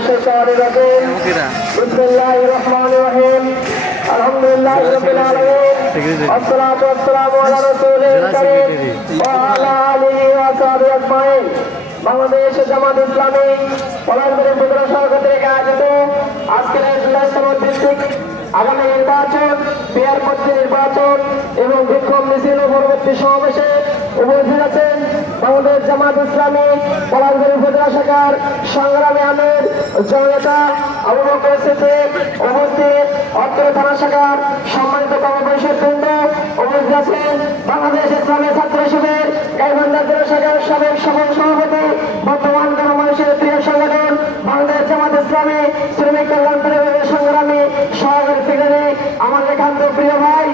الشيطان الرجيم بسم الله الرحمن الرحيم الحمد لله رب العالمين والصلاة والسلام على رسول الكريم وعلى آله وصحبه أجمعين বাংলাদেশ জামাত ইসলামী পলাশবাড়ি মুদ্রা সহকারী আয়োজিত আজকের এই জুলাই সমর্থিক আগামী নির্বাচন বিহার মধ্যে নির্বাচন এবং বিক্ষোভ মিছিল ও পরবর্তী সমাবেশে উপস্থিত আছেন বাংলাদেশ জামাত ইসলামী পলাশবাড়ি উপজেলা শাখার সংগ্রামী আমের জননেতা আবু বকর সিদ্দিক উপস্থিত, অত্র থানা শাখার সম্মানিত কর্মপরিষদ বৃন্দ উপস্থিত আছেন বাংলাদেশ ইসলামী ছাত্র শিবির, গাইবান্ধা জেলা শাখার সাবেক সফল সভাপতি, বর্তমান গণমানুষের প্রিয় সংগঠন বাংলাদেশ জামাত ইসলামী, শ্রমিক কল্যাণ পরিবারের সংগ্রামী সহকারী সেক্রেটারি, আমার একান্ত প্রিয় ভাই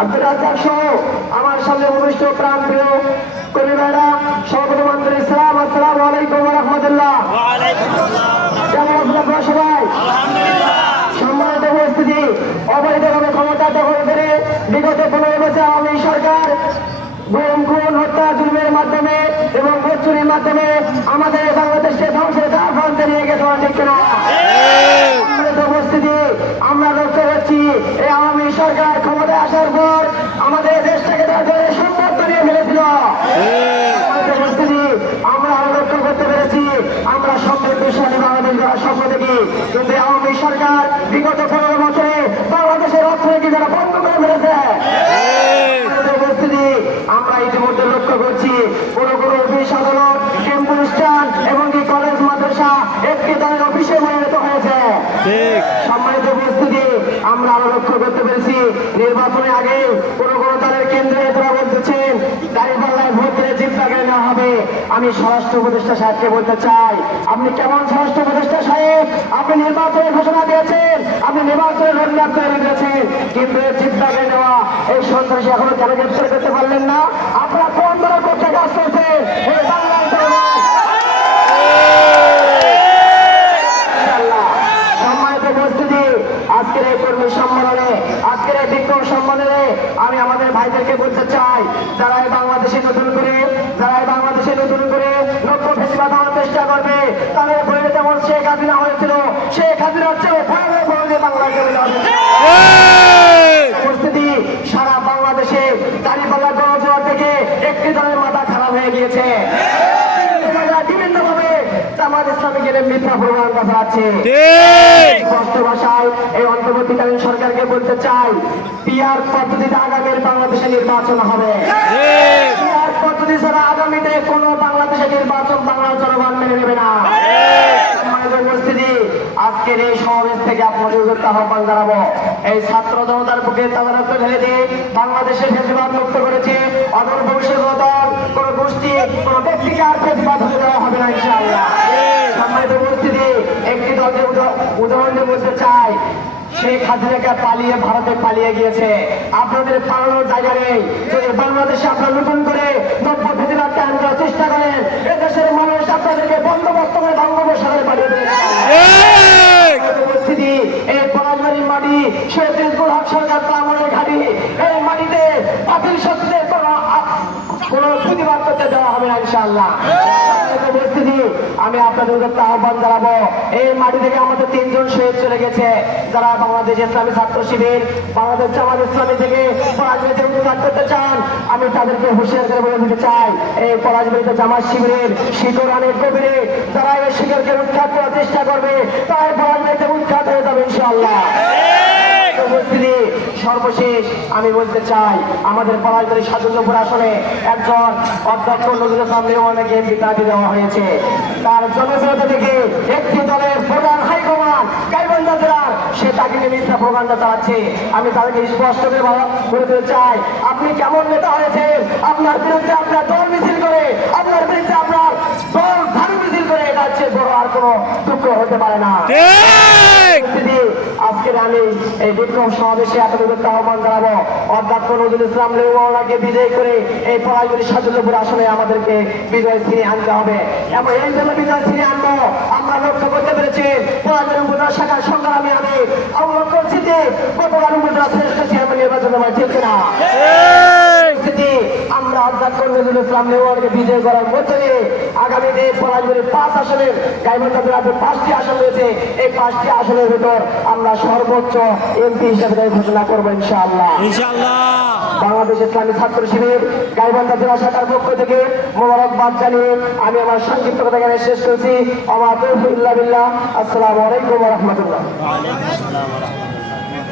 আব্দুল রাজ্জাক সহ আমার সামনে প্রাণ প্রিয় কবি ভাইরা সভাপতি ইসলাম আসসালামু আলাইকুম রহমতুল্লাহ কেমন আছেন আপনারা সবাই? সম্মানিত উপস্থিতি অবৈধভাবে ক্ষমতা দখল করে বিগত পনেরো বছর আওয়ামী সরকার গুম খুন হত্যা জুলুমের মাধ্যমে এবং প্রচুরির মাধ্যমে আমাদের বাংলাদেশকে ধ্বংসের দ্বার প্রান্তে নিয়ে গেছে ঠিক কিনা? উপস্থিতি আমরা লক্ষ্য করছি এই আওয়ামী সরকার ক্ষমতায় আসার পর আমাদের দেশটাকে তার জন্য সম্পদ নিয়ে ফেলেছিল সম্মানিত উপস্থিতি আমরা আরও লক্ষ্য করতে পেরেছি আমরা সমৃদ্ধশালী বাংলাদেশ গড়ার স্বপ্ন দেখি কিন্তু এই আওয়ামী সরকার বিগত পনেরো বছরে বাংলাদেশের অর্থনীতি যারা বন্ধ করে ফেলেছে আমাদের উপস্থিতি আমরা ইতিমধ্যে লক্ষ্য করছি কোন কোন অফিস আদালত কেন্দ্র অনুষ্ঠান এবং কি কলেজ মাদ্রাসা একটি দলের অফিসে পরিণত হয়েছে সম্মানিত উপস্থিতি আমরা আরও লক্ষ্য করতে পেরেছি নির্বাচনের আগে কোন কোন দলের কেন্দ্রে তারা বলতেছেন দাঁড়িপাল্লায় ভোট দিলে নেওয়া হবে। আমি স্বরাষ্ট্র উপদেষ্টা সাহেবকে বলতে চাই, আপনি কেমন স্বরাষ্ট্র উপদেষ্টা সাহেব? আপনি নির্বাচনের ঘোষণা দিয়েছেন, আপনি নির্বাচনের রোডম্যাপ তৈরি করেছেন, কিন্তু জিম্পা নেওয়া, এই সন্ত্রাসী এখনও কেন গ্রেপ্তার করতে পারলেন না? আপনারা কোন দলের পক্ষে কাজ করছেন এই বাংলার জনগণ ইনশাআল্লাহ। সম্মানিত উপস্থিতি আজকের এই কর্মী সম্মেলনে আজকের এই বিক্ষোভ সম্মেলনে আমি আমাদের ভাইদেরকে বলতে চাই যারা এই বাংলাদেশে নতুন করে যারা এই বাংলাদেশে নতুন করে লক্ষ্য ফেসিবাদ হওয়ার চেষ্টা করবে। তাদের বলে যেমন শেখ হাসিনা হয়েছিল শেখ হাসিনার চেয়েও ভয়াবহ বাংলাদেশে হবে উপস্থিতি সারা বাংলাদেশে দাঁড়িপাল্লা গণজোয়ার থেকে একটি দলের মাথা খারাপ হয়ে গিয়েছে। বিভিন্ন জামাত ইসলামীকে মিথ্যা প্রমাণ চালাচ্ছে স্পষ্ট ভাষায় এই অন্তর্বর্তীকালীন সরকারকে বলতে চাই পিয়ার পদ্ধতিতে আগামীর বাংলাদেশে নির্বাচন হবে। পিয়ার পদ্ধতি ছাড়া আগামীতে নির্বাচন বাংলার জনগণ মেনে নেবে না। আজকের এই সমাবেশ থেকে আপনাদের আহ্বান জানাব। এই ছাত্র জনতার বুকে তদারক ঢেলে দিয়ে বাংলাদেশের মুক্ত করেছে। ভবিষ্যৎ কোন গোষ্ঠী, কোন ব্যক্তিকে আর হতে দেওয়া হবে না সম্মানিত উপস্থিতি, একটি দলকে উদাহরণ বলতে চাই, শেখ হাসিনাকে পালিয়ে ভারতে পালিয়ে গিয়েছে। আপনাদের পালানোর জায়গা নেই। যদি বাংলাদেশে আপনারা নতুন করে চেষ্টা করেন এদেশের মানুষ আপনাদেরকে বন্দোবস্ত করে বঙ্গোপসাগরে পাঠিয়ে দেবে উপস্থিতি এই পরাজবাড়ির মাটি সৈয়দ হক সরকার প্রামণের ঘাটি এই মাটিতে বাতিল শক্তিতে কোনো আ- কোনো প্রতিবাদ করতে আমি আপনাদের আহ্বান জানাব। এই মাটি থেকে আমাদের তিনজন শহীদ চলে গেছে। যারা বাংলাদেশ ইসলামী ছাত্র শিবির, বাংলাদেশ জামাত ইসলামী থেকে উদ্ধার করতে চান, আমি তাদেরকে হুঁশিয়ার করে বলে দিতে চাই, এই পরাজবাড়িতে জামাত শিবিরের শিকড় অনেক গভীরে। যারা এই শিকড়কে উৎখাত করার চেষ্টা করবে তাই পরাজবাড়িতে উৎখাত হয়ে যাবে ইনশাআল্লাহ। উপস্থিতি সর্বশেষ আমি বলতে চাই, আমাদের পলাশবাড়ি স্বাধীনপুর আসনে একজন অধ্যক্ষ নজরুল ইসলাম রেওয়ানকে বিতাড়ি দেওয়া হয়েছে। তার জনপ্রিয়তা থেকে একটি দলের প্রধান হাইকমান্ড গাইবান্ধা জেলার, সে তাকে নিয়ে মিথ্যা প্রকাণ্ডা চালাচ্ছে। আমি তাদেরকে স্পষ্ট করে বলা- বলে দিতে চাই, আপনি কেমন নেতা হয়েছেন? আপনার বিরুদ্ধে আপনার দল মিছিল করে, আপনার বিরুদ্ধে আপনার দল ধারু মিছিল করে এটা হচ্ছে বড় আর কোনো দুঃখ হতে পারে না। আজকের আমি এই বিক্রম সমাবেশে আপনাদের আহ্বান জানাব। অধ্যাপক নজরুল ইসলাম লেউলাকে বিজয় করে এই পড়াইগুলি সাজুল্লপুর আসনে আমাদেরকে বিজয় ছিনে আনতে হবে। এবং এই জন্য বিজয় ছিনে আনব, আমরা লক্ষ্য করতে পেরেছি পড়াইগুলি উপজেলা শাখার সংগ্রামী আমি। আমরা লক্ষ্য করছি যে গতকাল উপজেলা শ্রেষ্ঠ চেয়ারম্যান নির্বাচন হয় ঠিক না উপস্থিতি আমরা আমরা আজাদ নজরুল ইসলাম নেওয়ারকে বিজয় করার মধ্য দিয়ে আগামী দিন পলাশবাড়ির পাঁচ আসনের গাইবান্ধা জেলাতে পাঁচটি আসন রয়েছে। এই পাঁচটি আসনের ভিতর আমরা সর্বোচ্চ এমপি হিসেবে ঘোষণা করব ইনশাআল্লাহ। ইনশাআল্লাহ। বাংলাদেশ ইসলামী ছাত্র শিবির গাইবান্ধা জেলা শাখার পক্ষ থেকে মোবারকবাদ জানিয়ে আমি আমার সংক্ষিপ্ত কথা এখানে শেষ করছি। আমার তৌফিকুল্লাহ বিল্লাহ। আসসালামু আলাইকুম রহমতুল্লাহ।